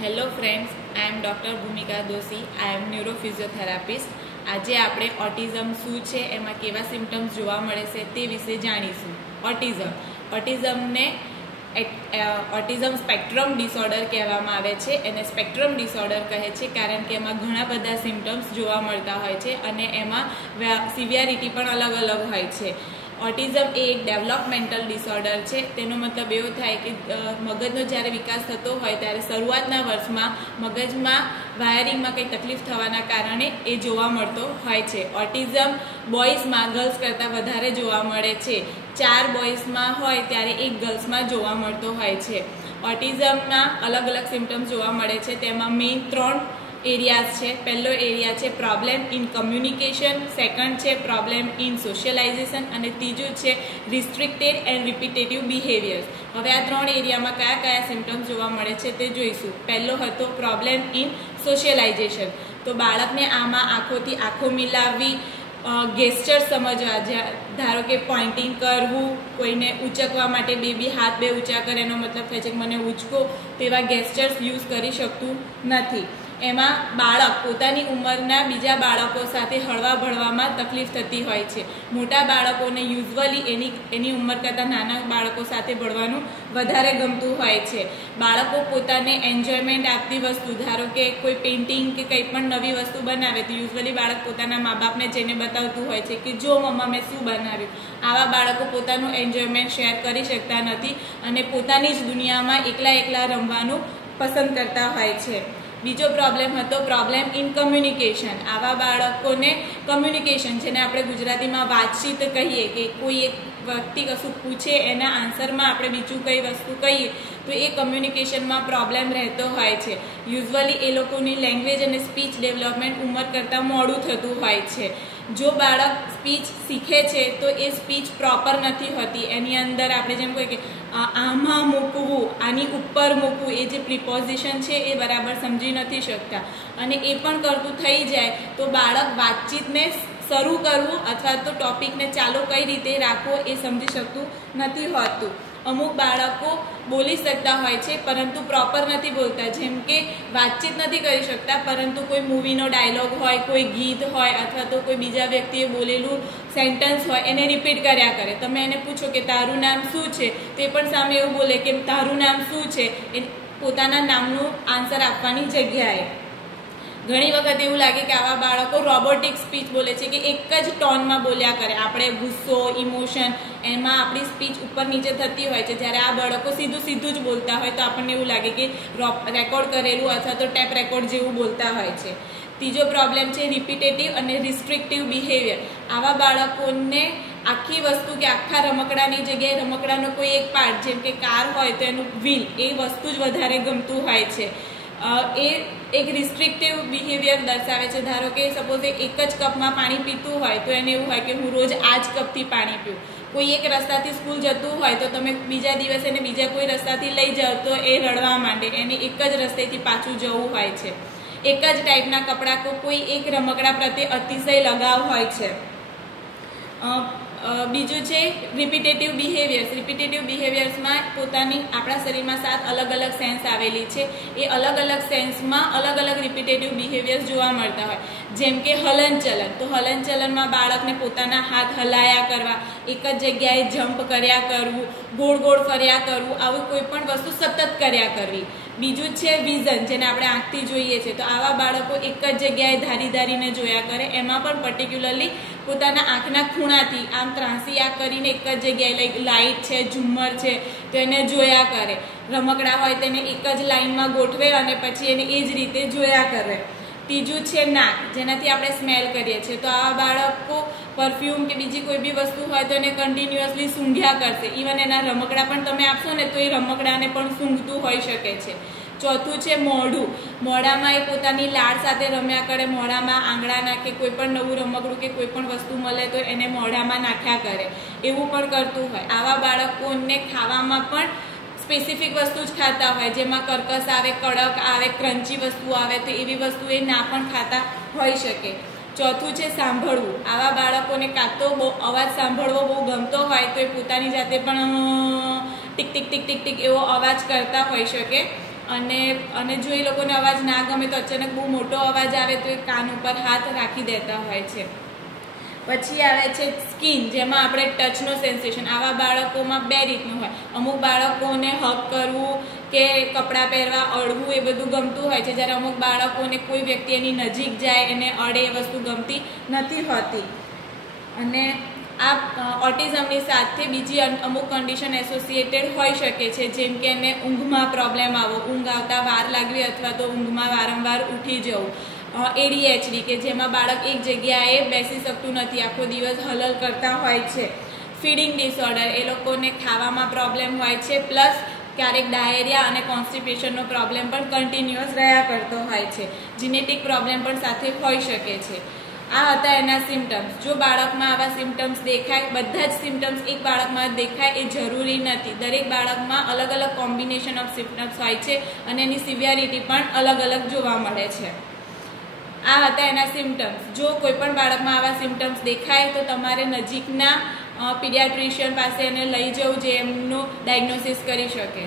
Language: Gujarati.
Hello friends, I am doctor Bhumika Doshi, I એમ ન્યુરોફિઝિયોથેરાપિસ્ટ. આજે આપણે ઓટિઝમ શું છે, એમાં કેવા સિમ્ટમ્સ જોવા મળે છે તે વિશે જાણીશું. ઓટિઝમ. ઓટિઝમને ઓટિઝમ સ્પેક્ટ્રમ ડિસઓર્ડર કહેવામાં આવે છે. એને સ્પેક્ટ્રમ ડિસઓર્ડર કહે છે કારણ કે એમાં ઘણા બધા સિમ્ટમ્સ જોવા મળતા હોય છે અને એમાં સિવિયરિટી પણ અલગ અલગ હોય છે. ઓટિઝમ એ એક ડેવલપમેન્ટલ ડિસઓર્ડર છે. તેનો મતલબ એવો થાય કે મગજનો જ્યારે વિકાસ થતો હોય ત્યારે શરૂઆતના વર્ષમાં મગજમાં વાયરિંગમાં કંઈ તકલીફ થવાના કારણે એ જોવા મળતો હોય છે. ઓટિઝમ બોયઝમાં ગર્લ્સ કરતાં વધારે જોવા મળે છે. ચાર બોયઝમાં હોય ત્યારે એક ગર્લ્સમાં જોવા મળતો હોય છે. ઓટિઝમના અલગ અલગ સિમ્ટમ્સ જોવા મળે છે. તેમાં મેઇન ત્રણ એરિયાઝ છે, પહેલો એરિયા છે પ્રોબ્લેમ ઇન કમ્યુનિકેશન સેકન્ડ છે પ્રોબ્લેમ ઇન સોશિયલાઇઝેશન અને ત્રીજું છે રિસ્ટ્રિક્ટેડ એન્ડ રિપીટેટિવ બિહેવિયર્સ હવે આ ત્રણ એરિયામાં કયા કયા સિમ્ટમ્સ જોવા મળે છે તે જોઈશું. પહેલો હતો પ્રોબ્લેમ ઇન સોશિયલાઇઝેશન તો બાળકને આમાં આંખોથી આંખો મિલાવવી ગેસ્ચર સમજવા ધારો કે પોઇન્ટિંગ કરવું, કોઈને ઉચકવા માટે બેબી હાથ બે ઊંચા કરે એનો મતલબ થાય છે કે મને ઉચકો તેવા ગેસ્ચર્સ યુઝ કરી શકતું નથી. એમાં બાળક પોતાની ઉંમરના બીજા બાળકો સાથે હળવા ભળવામાં તકલીફ થતી હોય છે. મોટા બાળકોને યુઝવલી એની એની ઉંમર કરતાં નાના બાળકો સાથે ભળવાનું વધારે ગમતું હોય છે. બાળકો પોતાને એન્જોયમેન્ટ આપતી વસ્તુ, ધારો કે કોઈ પેઇન્ટિંગ કે કંઈ પણ નવી વસ્તુ બનાવે, તો યુઝવલી બાળક પોતાના મા બાપને જઈને બતાવતું હોય છે કે, જો મમ્મા, મેં શું બનાવ્યું? આવા બાળકો પોતાનું એન્જોયમેન્ટ શેર કરી શકતા નથી અને પોતાની જ દુનિયામાં એકલા એકલા રમવાનું પસંદ કરતા હોય છે. બીજો પ્રોબ્લેમ હતો પ્રોબ્લેમ ઇન કમ્યુનિકેશન આવા બાળકોને કમ્યુનિકેશન જેને આપણે ગુજરાતીમાં વાતચીત કહીએ કે કોઈ એક વ્યક્તિ કશું પૂછે, એના આન્સરમાં આપણે બીજું કઈ વસ્તુ કહીએ, તો એ કમ્યુનિકેશનમાં પ્રોબ્લેમ રહેતો હોય છે. યુઝવલી એ લોકોની લેંગ્વેજ અને સ્પીચ ડેવલપમેન્ટ ઉંમર કરતાં મોડું થતું હોય છે. જો બાળક સ્પીચ શીખે છે, તો એ સ્પીચ પ્રોપર નથી હોતી. એની અંદર આપણે જેમ કહીએ કે આમાં મૂકવું, આની ઉપર મૂકવું, એ જે પ્રિપોઝિશન છે, એ બરાબર સમજી નથી શકતા. અને એ પણ કરતું થઈ જાય, તો બાળક વાતચીતને શરૂ કરવું અથવા તો ટોપિકને ચાલુ કઈ રીતે રાખવો, એ સમજી શકતું નથી હોતું. અમુક બાળકો બોલી શકતા હોય છે, પરંતુ પ્રોપર નથી બોલતા. જેમ કે વાતચીત નથી કરી શકતા, પરંતુ કોઈ મૂવીનો ડાયલોગ હોય, કોઈ ગીત હોય, અથવા તો કોઈ બીજા વ્યક્તિએ બોલેલું સેન્ટન્સ હોય, એને રિપીટ કર્યા કરે. તમે એને પૂછો કે તારું નામ શું છે? તે પણ સામે એવું બોલે કે તારું નામ શું છે? એ પોતાના નામનું આન્સર આપવાની જગ્યાએ. ઘણી વખત એવું લાગે કે આવા બાળકો રોબોટિક સ્પીચ બોલે છે કે એક જ ટોનમાં બોલ્યા કરે. આપણે ગુસ્સો ઇમોશન એમાં આપણી સ્પીચ ઉપર નીચે થતી હોય છે. જ્યારે આ બાળકો સીધું સીધું જ બોલતા હોય તો આપણને એવું લાગે કે રેકોર્ડ કરેલું અથવા તો ટેપ રેકોર્ડ જેવું બોલતા હોય છે. ત્રીજો પ્રોબ્લેમ છે રિપીટેટિવ અને રિસ્ટ્રિક્ટિવ બિહેવિયર આવા બાળકોને આખી વસ્તુ કે આખા રમકડાની જગ્યાએ રમકડાનો કોઈ એક પાર્ટ જેમ કે કાર હોય તો એનું વ્હીલ એ વસ્તુ જ વધારે ગમતું હોય છે. એ એક રિસ્ટ્રિક્ટિવ બિહેવિયર દર્શાવે છે. ધારો કે સપોઝ એક જ કપમાં પાણી પીતું હોય તો એને એવું હોય કે હું રોજ આ જ કપથી પાણી પીઉં. કોઈ એક રસ્તાથી સ્કૂલ જતું હોય તો તમે બીજા દિવસે એને બીજા કોઈ રસ્તાથી લઈ જાઓ તો એ રડવા માંડે. એને એક જ રસ્તેથી પાછું જવું હોય છે. એક જ ટાઈપના કપડાં કોઈ એક રમકડા પ્રત્યે અતિશય લગાવ હોય છે. બીજું છે રિપીટેટિવ બિહેવિયર્સ રિપીટેટિવ બિહેવિયર્સમાં પોતાની આપણા શરીરમાં સાત અલગ અલગ સેન્સ આવેલી છે. એ અલગ અલગ સેન્સમાં અલગ અલગ રિપીટેટિવ બિહેવિયર્સ જોવા મળતા હોય. જેમ કે હલનચલન તો હલનચલનમાં બાળકને પોતાના હાથ હલાયા કરવા, એક જ જગ્યાએ જમ્પ કર્યા કરવું, ગોળ ગોળ કર્યા કરવું, આવું કોઈ પણ વસ્તુ સતત કર્યા કરવી. બીજું છે વિઝન જેને આપણે આંખથી જોઈએ છે. તો આવા બાળકો એક જ જગ્યાએ ધારી ધારીને જોયા કરે. એમાં પણ પર્ટિક્યુલરલી પોતાના આંખના ખૂણાથી આમ ત્રાંસી આ કરીને એક જ જગ્યાએ લાઈક લાઇટ છે, ઝુમ્મર છે તો એને જોયા કરે. રમકડા હોય તેને એક જ લાઇનમાં ગોઠવે અને પછી એને એ જ રીતે જોયા કરે. ત્રીજું છે નાક, જેનાથી આપણે સ્મેલ કરીએ છીએ. તો આવા બાળકો પરફ્યુમ કે બીજી કોઈ બી વસ્તુ હોય તો એને કન્ટિન્યુઅસલી સૂંઘ્યા કરશે. ઇવન એના રમકડા પણ તમે આપશો ને તો એ રમકડાને પણ સૂંઘતું હોઈ શકે છે. ચોથું છે મોઢું. મોઢામાં એ પોતાની લાળ સાથે રમ્યા કરે, મોઢામાં આંગળા નાખે, કોઈ પણ નવું રમકડું કે કોઈ પણ વસ્તુ મળે તો એને મોઢામાં નાખ્યા કરે. એવું પણ કરતું હોય. આવા બાળકોને ખાવામાં પણ સ્પેસિફિક વસ્તુ જ ખાતા હોય. જેમાં કર્કસ આવે, કડક આવે ક્રંચી વસ્તુ આવે, તો એવી વસ્તુ એ ના પણ ખાતા હોઈ શકે. ચોથું છે સાંભળવું. આવા બાળકોને કાં તો બહુ અવાજ સાંભળવો બહુ ગમતો હોય તો એ પોતાની જાતે પણ ટીક ટીક ટીક ટીક ટીક એવો અવાજ કરતા હોઈ શકે. અને અને જો એ લોકોને અવાજ ના ગમે તો અચાનક બહુ મોટો અવાજ આવે તો એ કાન ઉપર હાથ રાખી દેતા હોય છે. પછી આવે છે સ્કિન, જેમાં આપણે ટચનો સેન્સેશન. આવા બાળકોમાં બે રીતનું હોય. અમુક બાળકોને હક કરવું કે કપડાં પહેરવા અડવું એ બધું ગમતું હોય છે. જ્યારે અમુક બાળકોને કોઈ વ્યક્તિ એની નજીક જાય, એને અડે એ વસ્તુ ગમતી નથી હોતી. અને આ ઓટિઝમની સાથે બીજી અમુક કન્ડિશન એસોસિએટેડ હોઈ શકે છે, જેમ કે એને ઊંઘમાં પ્રોબ્લેમ આવો, ઊંઘ આવતા વાર લાગવી અથવા તો ઊંઘમાં વારંવાર ઉઠી જવું. એડીએચડી કે જેમાં બાળક એક જગ્યાએ બેસી શકતું નથી, આખો દિવસ હલલ કરતા હોય છે. ફીડિંગ ડિસઓર્ડર એ લોકોને ખાવામાં પ્રોબ્લેમ હોય છે પ્લસ ક્યારેક ડાયેરિયા અને કોન્સ્ટિપેશનનો પ્રોબ્લેમ પણ કન્ટિન્યુઅસ રહ્યા કરતો હોય છે. જીનેટિક પ્રોબ્લેમ પણ સાથે હોઈ શકે છે. આ હતા એના સિમ્ટમ્સ જો બાળકમાં આવા સિમ્ટમ્સ દેખાય, બધા જ સિમ્ટમ્સ એક બાળકમાં દેખાય એ જરૂરી નથી. દરેક બાળકમાં અલગ અલગ કોમ્બિનેશન ઓફ સિમ્ટમ્સ હોય છે અને એની સિવિયરિટી પણ અલગ અલગ જોવા મળે છે. આ હતા એના સિમ્ટમ્સ જો કોઈ પણ બાળકમાં આવા સિમ્ટમ્સ દેખાય તો તમારે નજીકના પીડિયાટ્રિશિયન પાસે એને લઈ જવું જે એમનું ડાયગ્નોસિસ કરી શકે.